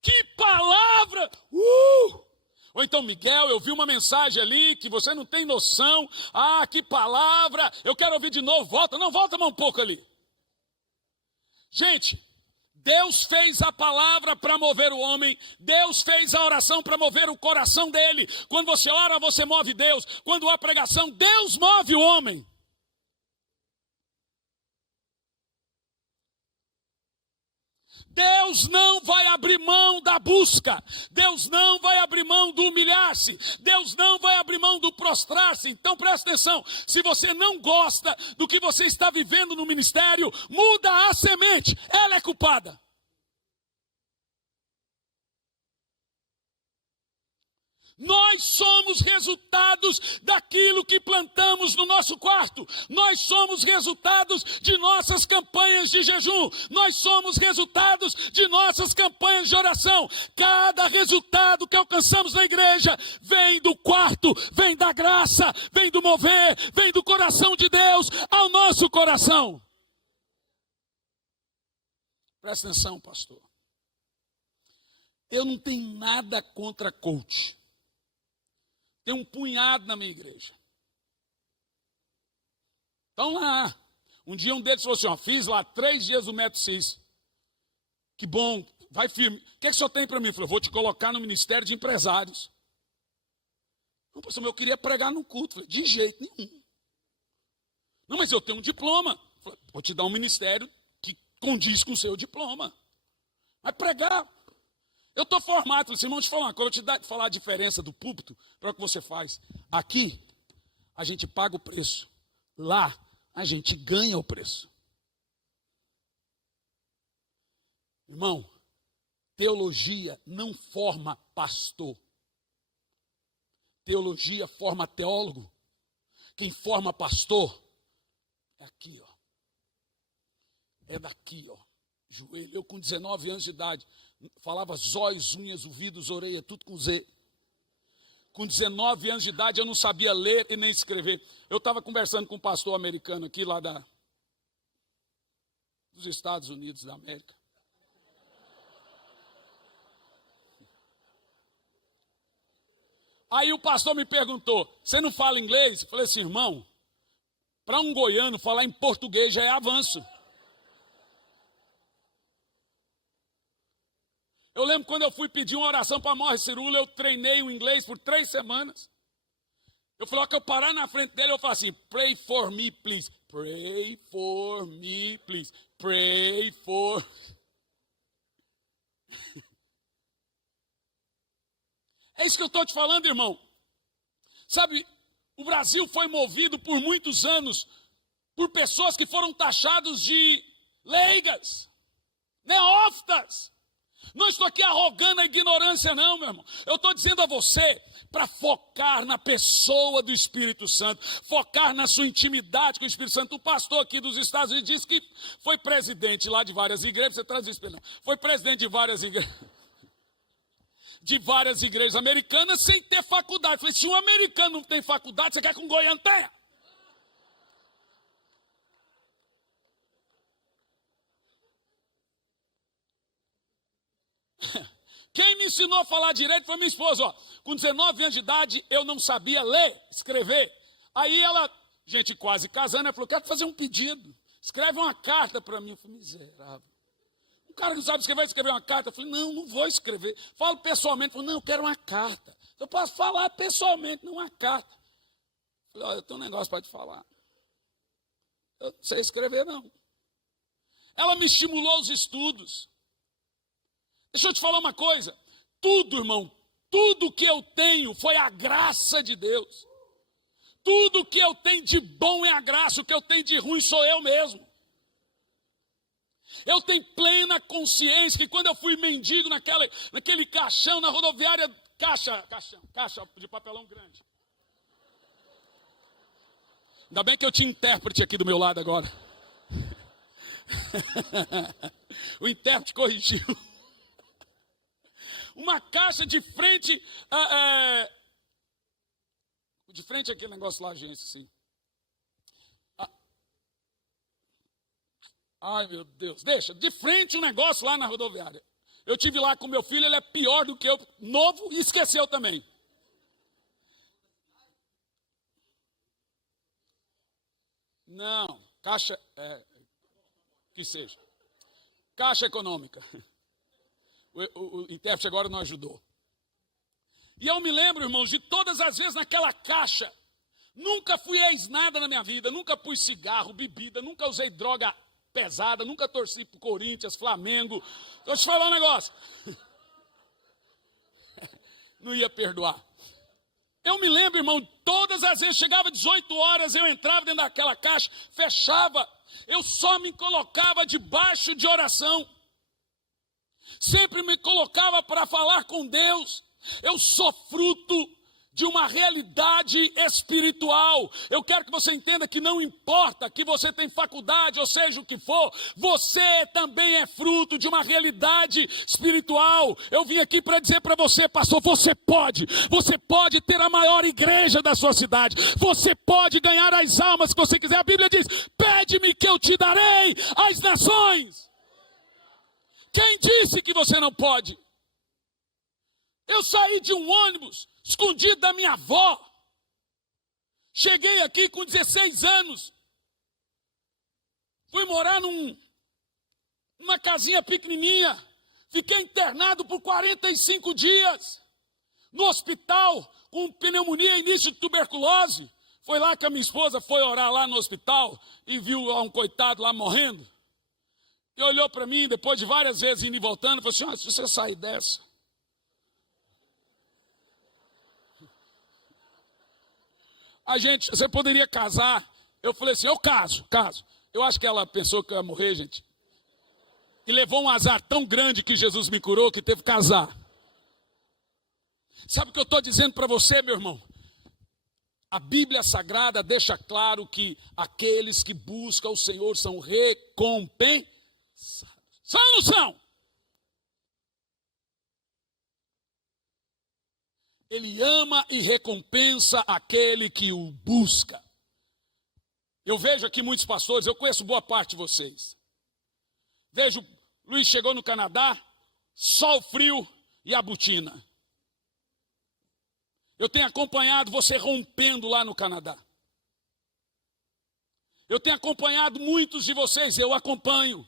Que palavra! Ou então, Miguel, eu vi uma mensagem ali que você não tem noção. Ah, que palavra, eu quero ouvir de novo, volta. Não, volta mais um pouco ali. Gente, Deus fez a palavra para mover o homem. Deus fez a oração para mover o coração dele. Quando você ora, você move Deus. Quando há pregação, Deus move o homem. Deus não vai abrir mão da busca, Deus não vai abrir mão do humilhar-se, Deus não vai abrir mão do prostrar-se. Então presta atenção, se você não gosta do que você está vivendo no ministério, muda a semente, ela é culpada. Nós somos resultados daquilo que plantamos no nosso quarto. Nós somos resultados de nossas campanhas de jejum. Nós somos resultados de nossas campanhas de oração. Cada resultado que alcançamos na igreja vem do quarto, vem da graça, vem do mover, vem do coração de Deus ao nosso coração. Presta atenção, pastor. Eu não tenho nada contra coach. Tem um punhado na minha igreja. Então lá, um dia um deles falou assim, ó, fiz lá 3 dias o método CIS. Que bom, vai firme. O que é que o senhor tem para mim? Eu falei, vou te colocar no Ministério de Empresários. Não, pastor, eu queria pregar no culto. Eu falei, de jeito nenhum. Não, mas eu tenho um diploma. Eu falei, vou te dar um ministério que condiz com o seu diploma. Mas pregar... Eu estou formado, falei assim, irmão, deixa eu falar uma coisa, eu te falar a diferença do púlpito para o que você faz. Aqui, a gente paga o preço. Lá, a gente ganha o preço. Irmão, teologia não forma pastor. Teologia forma teólogo. Quem forma pastor é aqui, ó. É daqui, ó. Joelho. Eu com 19 anos de idade, falava zóis, unhas, ouvidos, orelha, tudo com Z. Com 19 anos de idade eu não sabia ler e nem escrever. Eu estava conversando com um pastor americano aqui, lá dos Estados Unidos da América. Aí o pastor me perguntou, você não fala inglês? Eu falei assim, irmão, para um goiano falar em português já é avanço. Eu lembro quando eu fui pedir uma oração para Morris Cirula, eu treinei o inglês por 3 semanas. Eu falei, ó, que eu parar na frente dele, eu falo assim, pray for me, please. Pray for me, please. Pray for... É isso que eu estou te falando, irmão. Sabe, o Brasil foi movido por muitos anos por pessoas que foram taxados de leigas, neófitas. Não estou aqui arrogando a ignorância, não, meu irmão. Eu estou dizendo a você para focar na pessoa do Espírito Santo, focar na sua intimidade com o Espírito Santo. O pastor aqui dos Estados Unidos disse que foi presidente lá de várias igrejas, você traz isso para ele, não. Foi presidente de várias igrejas americanas sem ter faculdade. Eu falei, se um americano não tem faculdade, você quer que um goiano tenha? Quem me ensinou a falar direito foi minha esposa. Ó. Com 19 anos de idade, eu não sabia ler, escrever. Aí ela, gente quase casando, ela falou, quero fazer um pedido. Escreve uma carta para mim. Eu falei, miserável. Um cara que não sabe escrever, escrever uma carta. Eu falei, não vou escrever. Falo pessoalmente. Eu falei, não, eu quero uma carta. Eu posso falar pessoalmente, não uma carta. Eu falei, olha, eu tenho um negócio para te falar. Eu não sei escrever, não. Ela me estimulou os estudos. Deixa eu te falar uma coisa, tudo, irmão, tudo que eu tenho foi a graça de Deus. Tudo que eu tenho de bom é a graça, o que eu tenho de ruim sou eu mesmo. Eu tenho plena consciência que quando eu fui mendigo naquele caixão, na rodoviária, caixa de papelão grande. Ainda bem que eu tinha intérprete aqui do meu lado agora. O intérprete corrigiu. Uma caixa de frente, de frente àquele negócio lá, gente, assim. Ai, meu Deus, deixa, de frente um negócio lá na rodoviária. Eu tive lá com meu filho, ele é pior do que eu, novo, e esqueceu também. Não, caixa, que seja. Caixa econômica. O intérprete agora não ajudou. E eu me lembro, irmãos, de todas as vezes naquela caixa, nunca fui ex-nada na minha vida, nunca pus cigarro, bebida, nunca usei droga pesada, nunca torci pro Corinthians, Flamengo. Vou te falar um negócio. Não ia perdoar. Eu me lembro, irmão, todas as vezes, chegava 18 horas, eu entrava dentro daquela caixa, fechava, eu só me colocava debaixo de oração. Sempre me colocava para falar com Deus. Eu sou fruto de uma realidade espiritual. Eu quero que você entenda que não importa que você tem faculdade, ou seja o que for, você também é fruto de uma realidade espiritual. Eu vim aqui para dizer para você, pastor, você pode ter a maior igreja da sua cidade, você pode ganhar as almas que você quiser. A Bíblia diz, pede-me que eu te darei as nações. Quem disse que você não pode? Eu saí de um ônibus escondido da minha avó. Cheguei aqui com 16 anos. Fui morar numa casinha pequenininha. Fiquei internado por 45 dias. No hospital, com pneumonia e início de tuberculose. Foi lá que a minha esposa foi orar lá no hospital e viu um coitado lá morrendo. E olhou para mim, depois de várias vezes indo e voltando, e falou assim: se você sair dessa, você poderia casar. Eu falei assim: eu caso. Eu acho que ela pensou que eu ia morrer, gente. E levou um azar tão grande que Jesus me curou, que teve que casar. Sabe o que eu estou dizendo para você, meu irmão? A Bíblia Sagrada deixa claro que aqueles que buscam o Senhor são recompensados. São ou não são? Ele ama e recompensa aquele que o busca. Eu vejo aqui muitos pastores, eu conheço boa parte de vocês. Vejo, Luiz chegou no Canadá, sol frio e a botina. Eu tenho acompanhado você rompendo lá no Canadá. Eu tenho acompanhado muitos de vocês, eu acompanho.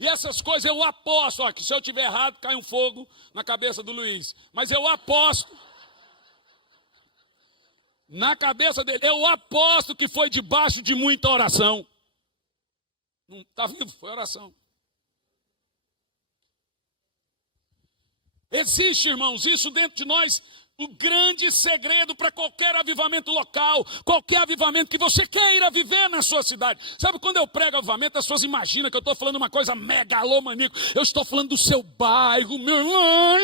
E essas coisas eu aposto, que se eu tiver errado, cai um fogo na cabeça do Luiz. Mas eu aposto, na cabeça dele, eu aposto que foi debaixo de muita oração. Não está vivo, foi oração. Existe, irmãos, isso dentro de nós. O grande segredo para qualquer avivamento local, qualquer avivamento que você queira viver na sua cidade. Sabe, quando eu prego avivamento, as pessoas imaginam que eu estou falando uma coisa megalomaníaca. Eu estou falando do seu bairro, meu irmão.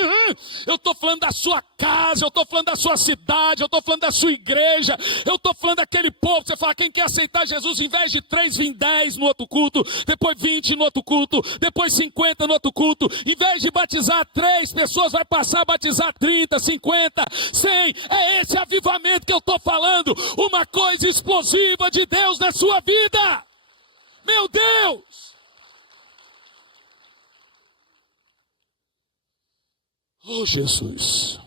Eu estou falando da sua casa, eu estou falando da sua cidade, eu estou falando da sua igreja. Eu estou falando daquele povo. Você fala, quem quer aceitar Jesus, em vez de 3, vem 10 no outro culto, depois 20 no outro culto, depois 50 no outro culto. Em vez de batizar 3 pessoas, vai passar a batizar 30, 50. 100, é esse avivamento que eu estou falando, uma coisa explosiva de Deus na sua vida, meu Deus, oh Jesus,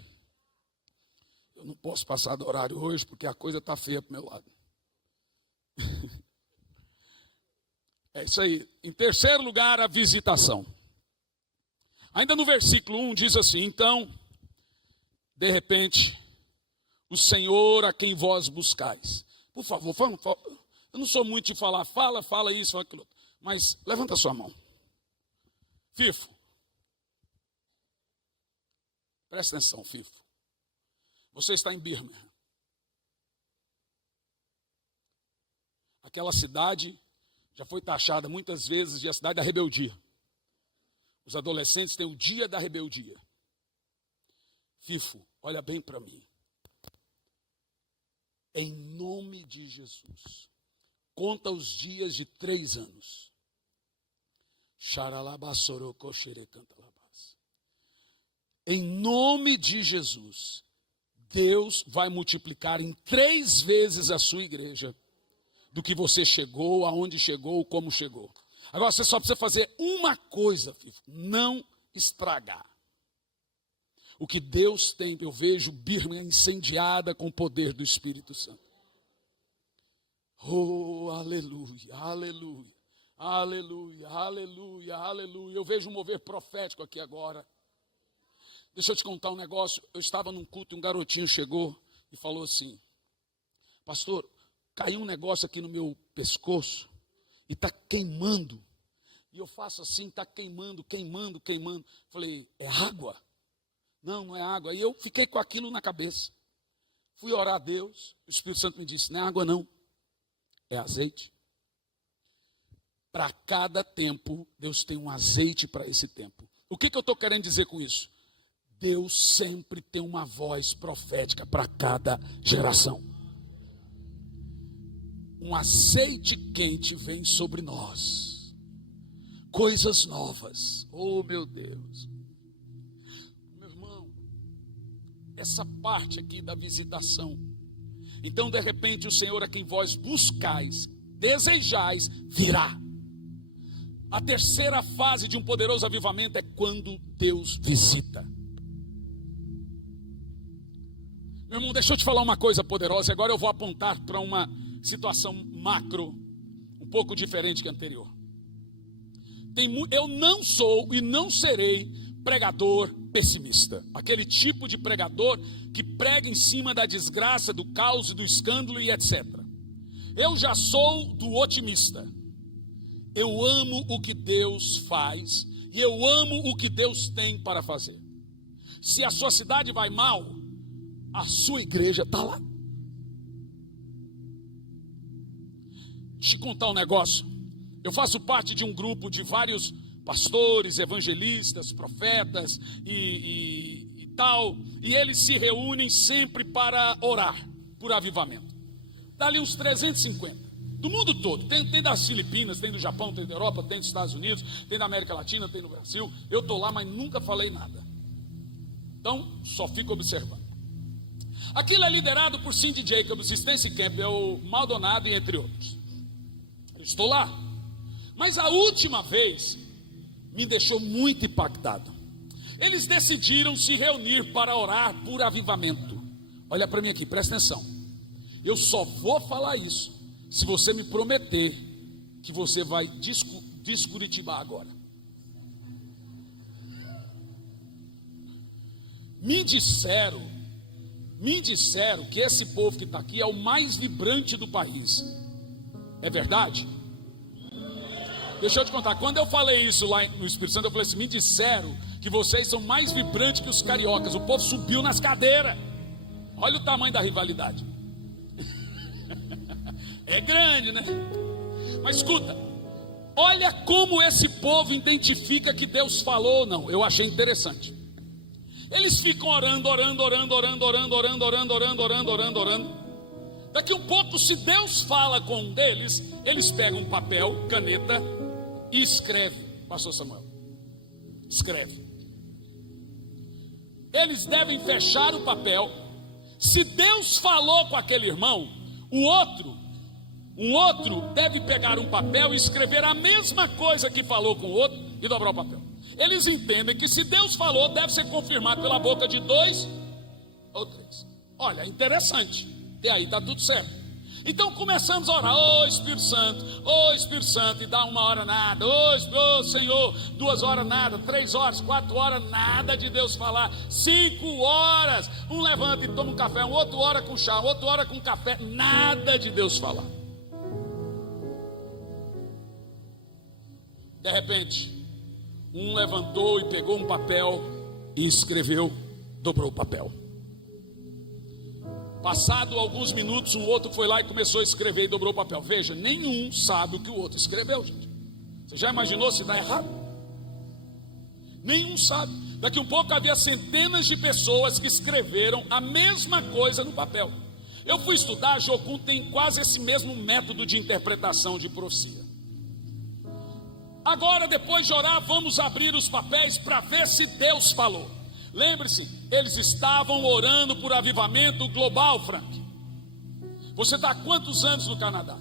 eu não posso passar do horário hoje, porque a coisa está feia para o meu lado. É isso aí. Em terceiro lugar, a visitação. Ainda no versículo 1 diz assim: então, de repente, o Senhor a quem vós buscais. Por favor, eu não sou muito de falar, fala isso, fala aquilo. Mas levanta a sua mão. Fifo. Presta atenção, Fifo. Você está em Birmingham. Aquela cidade já foi taxada muitas vezes de a cidade da rebeldia. Os adolescentes têm o dia da rebeldia. Fifo, olha bem para mim. Em nome de Jesus, conta os dias de 3 anos. Em nome de Jesus, Deus vai multiplicar em 3 vezes a sua igreja do que você chegou, aonde chegou, como chegou. Agora você só precisa fazer uma coisa, Fifo, não estragar. O que Deus tem, eu vejo Birmingham incendiada com o poder do Espírito Santo. Oh, aleluia, aleluia, aleluia, aleluia, aleluia. Eu vejo um mover profético aqui agora. Deixa eu te contar um negócio. Eu estava num culto e um garotinho chegou e falou assim: pastor, caiu um negócio aqui no meu pescoço e está queimando. E eu faço assim, está queimando. Falei, é água? Não, não é água. E eu fiquei com aquilo na cabeça. Fui orar a Deus. O Espírito Santo me disse, não é água não, é azeite. Para cada tempo, Deus tem um azeite para esse tempo. O que eu estou querendo dizer com isso? Deus sempre tem uma voz profética para cada geração. Um azeite quente vem sobre nós. Coisas novas. Oh, meu Deus. Meu irmão, essa parte aqui da visitação. Então, de repente, o Senhor a quem vós buscais, desejais, virá. A terceira fase de um poderoso avivamento é quando Deus visita. Meu irmão, deixa eu te falar uma coisa poderosa. Agora eu vou apontar para uma situação macro, um pouco diferente que a anterior. Eu não sou e não serei pregador pessimista. Aquele tipo de pregador que prega em cima da desgraça, do caos e do escândalo e etc. Eu já sou do otimista. Eu amo o que Deus faz e eu amo o que Deus tem para fazer. Se a sua cidade vai mal, a sua igreja está lá. Deixa eu contar um negócio. Eu faço parte de um grupo de vários pastores, evangelistas, profetas e tal. E eles se reúnem sempre para orar por avivamento. Dali uns 350. Do mundo todo. Tem das Filipinas, tem do Japão, tem da Europa, tem dos Estados Unidos, tem da América Latina, tem no Brasil. Eu estou lá, mas nunca falei nada. Então, só fico observando. Aquilo é liderado por Cindy Jacobs, Stacey Campbell, Maldonado e entre outros. Eu estou lá. Mas a última vez me deixou muito impactado. Eles decidiram se reunir para orar por avivamento. Olha para mim aqui, presta atenção. Eu só vou falar isso se você me prometer que você vai descuritibar agora. Me disseram que esse povo que está aqui é o mais vibrante do país. É verdade? Deixa eu te contar, quando eu falei isso lá no Espírito Santo, eu falei assim, me disseram que vocês são mais vibrantes que os cariocas. O povo subiu nas cadeiras. Olha o tamanho da rivalidade. É grande, né? Mas escuta, olha como esse povo identifica que Deus falou ou não. Eu achei interessante. Eles ficam orando. Daqui um pouco, se Deus fala com um deles, eles pegam um papel, caneta e escreve. Pastor Samuel, escreve. Eles devem fechar o papel. Se Deus falou com aquele irmão, um outro deve pegar um papel e escrever a mesma coisa que falou com o outro e dobrar o papel. Eles entendem que se Deus falou, deve ser confirmado pela boca de 2 ou 3. Olha, interessante. E aí está tudo certo. Então começamos a orar. Ô Espírito Santo, e dá 1 hora nada. Ô Senhor, 2 horas nada, 3 horas, 4 horas, nada de Deus falar. 5 horas, um levanta e toma um café, um outro hora com chá, um outro hora com café, nada de Deus falar. De repente, um levantou e pegou um papel e escreveu, dobrou o papel. Passado alguns minutos, um outro foi lá e começou a escrever e dobrou o papel. Veja, nenhum sabe o que o outro escreveu, gente. Você já imaginou se dá errado? Nenhum sabe. Daqui um pouco havia centenas de pessoas que escreveram a mesma coisa no papel. Eu fui estudar, Jocum tem quase esse mesmo método de interpretação de profecia. Agora, depois de orar, vamos abrir os papéis para ver se Deus falou. Lembre-se, eles estavam orando por avivamento global, Frank. Você está há quantos anos no Canadá?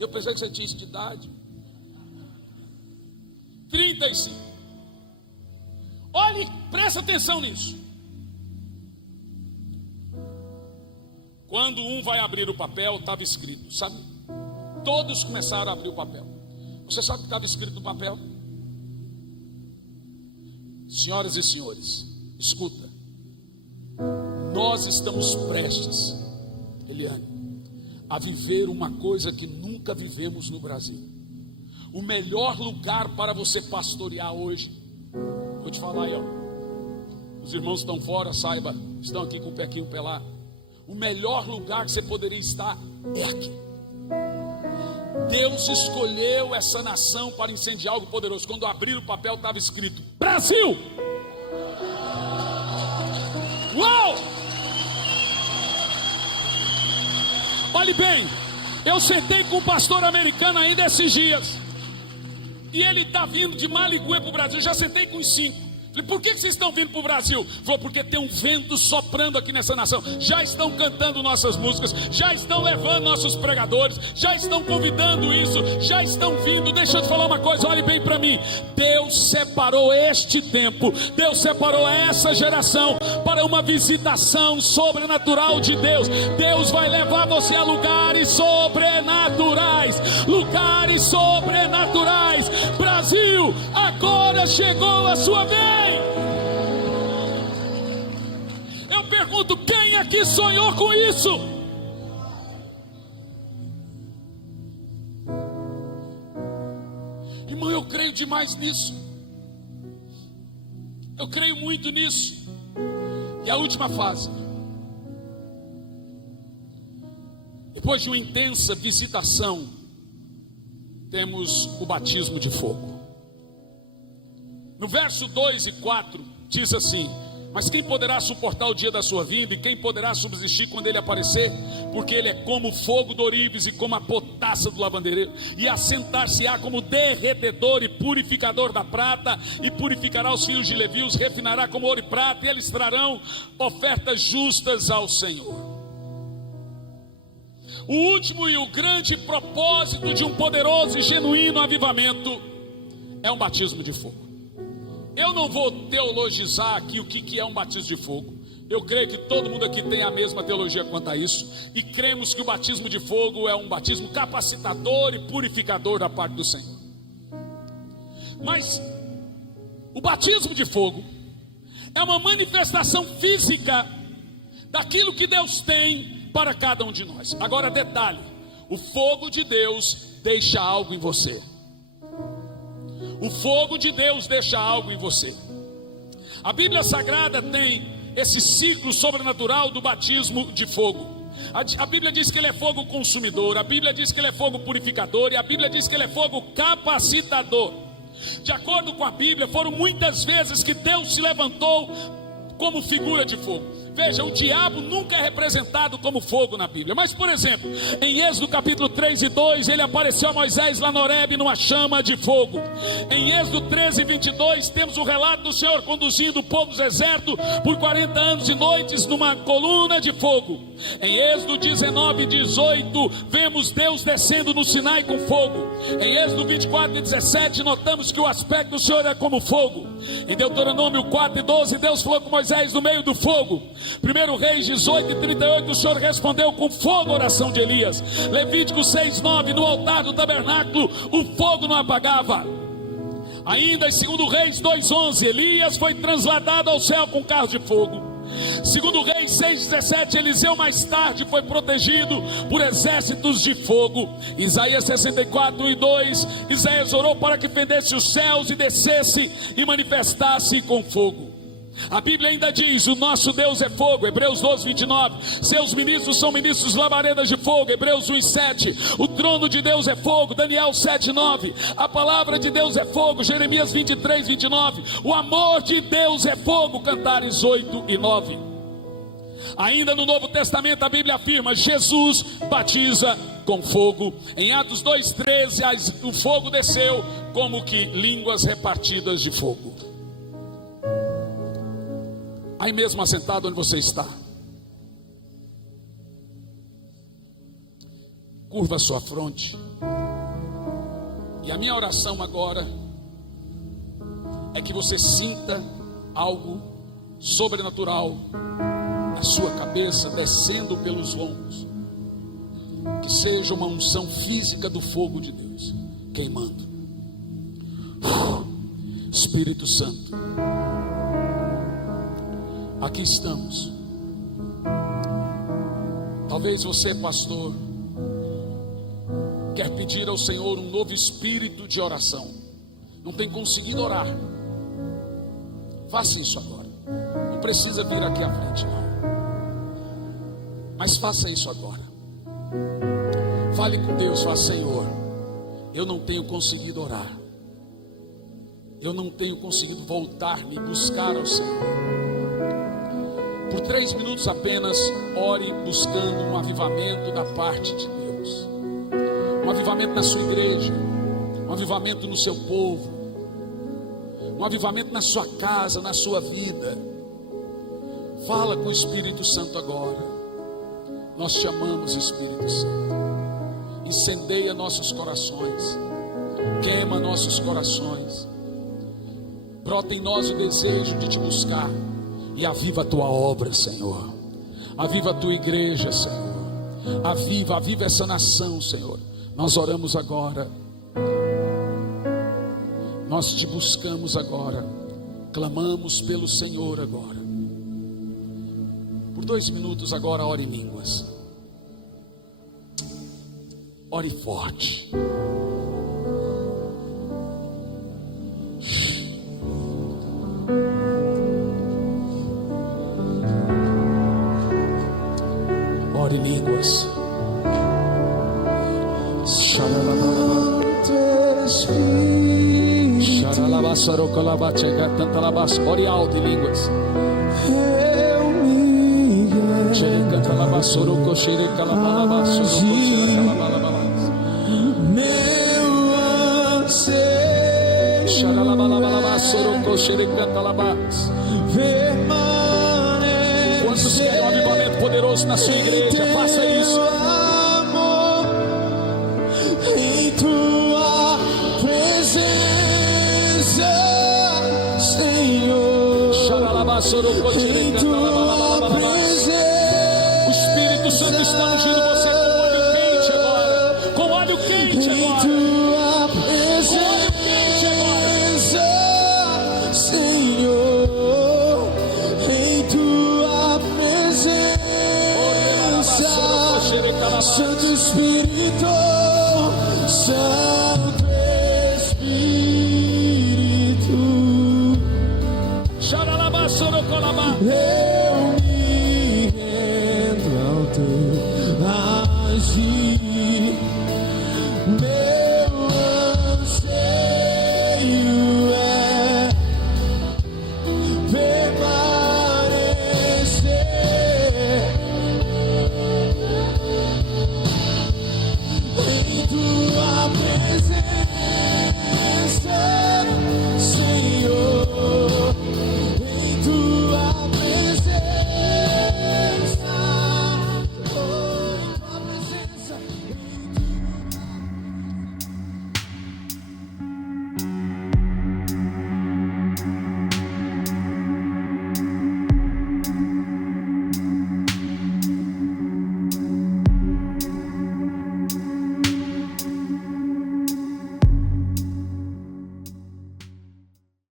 Eu pensei que você tinha isso de idade. 35. Olhe, presta atenção nisso. Quando um vai abrir o papel, estava escrito, sabe? Todos começaram a abrir o papel. Você sabe o que estava escrito no papel? Senhoras e senhores, escuta. Nós estamos prestes, Eliane, a viver uma coisa que nunca vivemos no Brasil. O melhor lugar para você pastorear hoje, vou te falar aí, ó. Os irmãos estão fora, saiba, estão aqui com o pé lá. O melhor lugar que você poderia estar é aqui. Deus escolheu essa nação para incendiar algo poderoso. Quando abriram o papel estava escrito Brasil. Uau! Olhe bem, eu sentei com um pastor americano ainda esses dias, e ele está vindo de Maliguê para o Brasil. Já sentei com os 5. Falei, por que vocês estão vindo para o Brasil? Falou, porque tem um vento soprando aqui nessa nação. Já estão cantando nossas músicas, já estão levando nossos pregadores, já estão convidando isso, já estão vindo. Deixa eu te falar uma coisa, olhe bem para mim. Deus separou este tempo, Deus separou essa geração para uma visitação sobrenatural de Deus. Deus vai levar você a lugares sobrenaturais, lugares sobrenaturais. Brasil, agora chegou a sua vez. Eu pergunto, quem aqui sonhou com isso? Irmão, eu creio demais nisso. Eu creio muito nisso. E a última fase, depois de uma intensa visitação, temos o batismo de fogo. No verso 2 e 4 diz assim: mas quem poderá suportar o dia da sua vinda, e quem poderá subsistir quando ele aparecer? Porque ele é como o fogo do ourives e como a potassa do lavandereiro, e assentar-se-á como derretedor e purificador da prata, e purificará os filhos de Levi, os refinará como ouro e prata, e eles trarão ofertas justas ao Senhor. O último e o grande propósito de um poderoso e genuíno avivamento é um batismo de fogo. Eu não vou teologizar aqui o que é um batismo de fogo. Eu creio que todo mundo aqui tem a mesma teologia quanto a isso, e cremos que o batismo de fogo é um batismo capacitador e purificador da parte do Senhor. Mas o batismo de fogo é uma manifestação física daquilo que Deus tem para cada um de nós. Agora, detalhe: o fogo de Deus deixa algo em você. O fogo de Deus deixa algo em você. A Bíblia Sagrada tem esse ciclo sobrenatural do batismo de fogo. A Bíblia diz que ele é fogo consumidor, a Bíblia diz que ele é fogo purificador, e a Bíblia diz que ele é fogo capacitador. De acordo com a Bíblia, foram muitas vezes que Deus se levantou como figura de fogo. Veja, o diabo nunca é representado como fogo na Bíblia. Mas, por exemplo, em Êxodo capítulo 3 e 2, ele apareceu a Moisés lá no Horebe numa chama de fogo. Em Êxodo 13 e 22, temos o relato do Senhor conduzindo o povo do deserto por 40 anos e noites numa coluna de fogo. Em Êxodo 19 e 18, vemos Deus descendo no Sinai com fogo. Em Êxodo 24 e 17, notamos que o aspecto do Senhor é como fogo. Em Deuteronômio 4 e 12, Deus falou com Moisés no meio do fogo. 1 Reis 18 e 38, o Senhor respondeu com fogo a oração de Elias. Levítico 6, 9, no altar do tabernáculo o fogo não apagava. Ainda em 2 Reis 2, 11, Elias foi transladado ao céu com carro de fogo. 2 Reis 6, 17, Eliseu mais tarde foi protegido por exércitos de fogo. Isaías 64 e 2, Isaías orou para que fendesse os céus e descesse e manifestasse com fogo. A Bíblia ainda diz: o nosso Deus é fogo, Hebreus 12, 29. Seus ministros são ministros labaredas de fogo, Hebreus 1, 7. O trono de Deus é fogo, Daniel 7, 9. A palavra de Deus é fogo, Jeremias 23, 29. O amor de Deus é fogo, Cantares 8 e 9. Ainda no Novo Testamento a Bíblia afirma: Jesus batiza com fogo. Em Atos 2, 13, o fogo desceu como que línguas repartidas de fogo. Aí mesmo assentado onde você está, curva a sua fronte. E a minha oração agora é que você sinta algo sobrenatural na sua cabeça, descendo pelos lombos. Que seja uma unção física do fogo de Deus queimando. Espírito Santo, aqui estamos. Talvez você, pastor, quer pedir ao Senhor um novo espírito de oração, não tem conseguido orar. Faça isso agora. Não precisa vir aqui à frente, não, mas faça isso agora. Fale com Deus, fala: Senhor, eu não tenho conseguido orar, eu não tenho conseguido voltar-me e buscar ao Senhor. Por 3 minutos apenas, ore buscando um avivamento da parte de Deus. Um avivamento na sua igreja, um avivamento no seu povo, um avivamento na sua casa, na sua vida. Fala com o Espírito Santo agora. Nós te amamos, Espírito Santo. Incendeia nossos corações, queima nossos corações, brota em nós o desejo de te buscar e aviva a tua obra, Senhor. Aviva a tua igreja, Senhor. Aviva essa nação, Senhor. Nós oramos agora, nós te buscamos agora, clamamos pelo Senhor agora. Por 2 minutos agora, ore em línguas. Ore forte. Ore em línguas. Ore alto em línguas. Quantos querem um avivamento poderoso na sua igreja? Faça isso. Em tua presença, Senhor. Em tua presença, o Espírito Santo está ungindo você com óleo quente agora. Com óleo quente agora. Santo Espírito Santo.